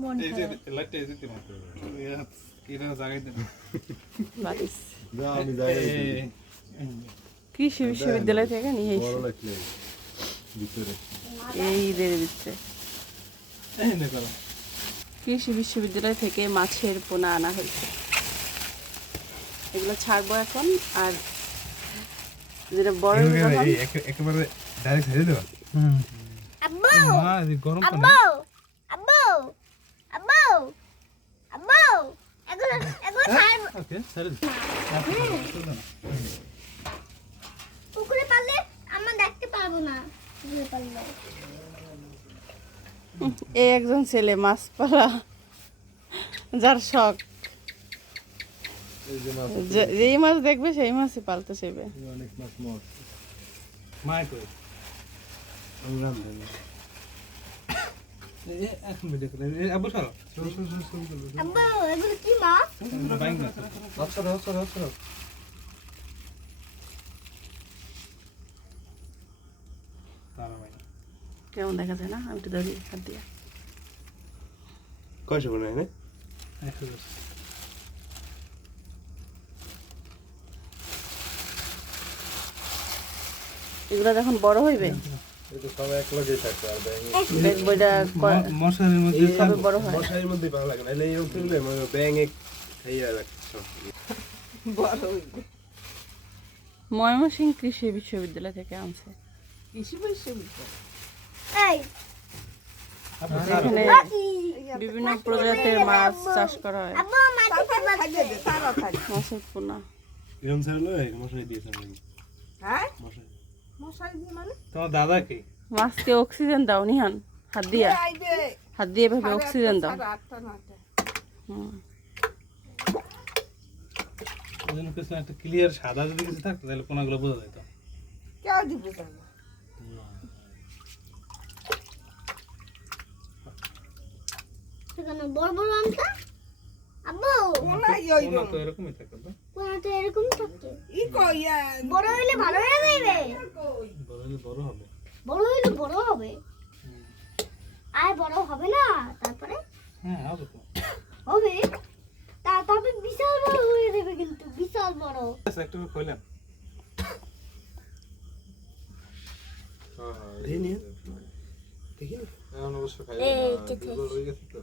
মন এই যে খারাপ। লাইটটা এই যে দিন কিরা জায়গায় দিন বারিশ। যা আমি যাই কৃষি বিশ্ববিদ্যালয় থেকে নিয়ে বড় এসেছি লাগলে ভিতরে এই ঈদের দিচ্ছে। এই নে করো কৃষি বিশ্ববিদ্যালয় থেকে মাছের পোনা আনা হয়েছে, এগুলো ছাড়বো এখন। আর যেটা বড় এই একেবারে ডাইরেক্ট ছেড়ে দেবা আব্বু মা এই গরম তো আব্বু আব্বু আব্বু আব্বু এগুলো এগুলো ছাড় ওকে ছেড়ে দে পুকুরে পারলে আমরা দেখতে পারবো না পুকুরে পারলে এই একজন ছেলে মাছ পালা যার শখ, এই যে মাছ যেই মাছ দেখবে সেই মাছই পালতে চাইবে। অনেক মাছ মর মাই কই আমি রান্ধি এই এখন ভিডিও করে এই আবু সারা আব্বু এগুলো কি মাছ বাইং না আচ্ছা আচ্ছা আচ্ছা তারা ভাই কেমন দেখা যায় না? আমি একটু ধরি হাত দিয়ে। কয়শো বানাই না 110 এগুলো যখন বড় হইবে এই তো সব এক লগে থাকে আর ব্যাঙে দেখবো এটা মশারির মধ্যে কবে বড় হয়। মশারির মধ্যে ভালো লাগে না এলে এরকম ফেললে ব্যাঙে খাইয়া রাখছো ময়মনসিংহ কৃষি বিশ্ববিদ্যালয় থেকে আনছে। এই এখানে মাছি বিভিন্ন প্রজাতির মাছ চাষ করা হয়। আব্বু মাছি মাছের পোনা এরকম ছেড়ে মশারি দিয়েছে আমি মশারি তোমার দাদা কি মাছকে অক্সিজেন দাও নিহান, হাত দিয়ে এভাবে অক্সিজেন দাও। হুম। ওজন কিছু একটা ক্লিয়ার সাদা যদি কিছু থাকতো তাহলে কোনাগুলো বোঝা যেত সেখানে বড় বড় আমটা আব্বু কোনা তো এরকমই থাকতো তো কোন তো এরকম থাকে বড় হইলে ভালো হয়ে যাবে বড় হলে বড় হবে বড় হইলে বড় হবে আর বড় হবে না তারপরে হ্যাঁ হবে তো হবে তবে বিশাল বড় হয়ে যাবে কিন্তু বিশাল বড় আচ্ছা একটু কইলাম এই নিয়ে দেখি না এখন অবশ্য খাই দুর্বল হয়ে গেছে তো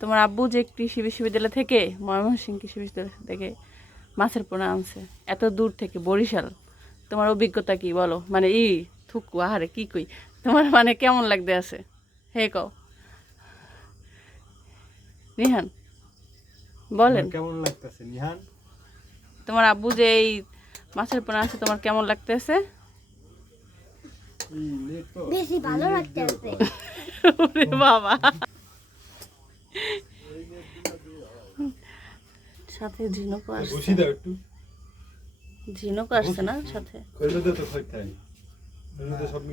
তোমার আব্বু যে কৃষি বিশ্ববিদ্যালয় থেকে ময়মনসিংহ কৃষি বিশ্ববিদ্যালয় থেকে মাছের পোনা আনছে এত দূর থেকে বরিশাল, তোমার অভিজ্ঞতা কি বলো? মানে থুকু আহারে কি কই, তোমার মানে কেমন লাগতে আছে হে কও নিহান, বলেন। কেমন লাগতেছে নিহান তোমার আব্বু যে এই মাছের পোনা আছে তোমার কেমন লাগতেছে? বেশি ভালো লাগতে আছে ওরে বাবা, সাথে ঝিনুকও বসি আসছে, দাও একটু ঝিনুকও আসছে না সাথে? কইলে তো খাইতে হয় সব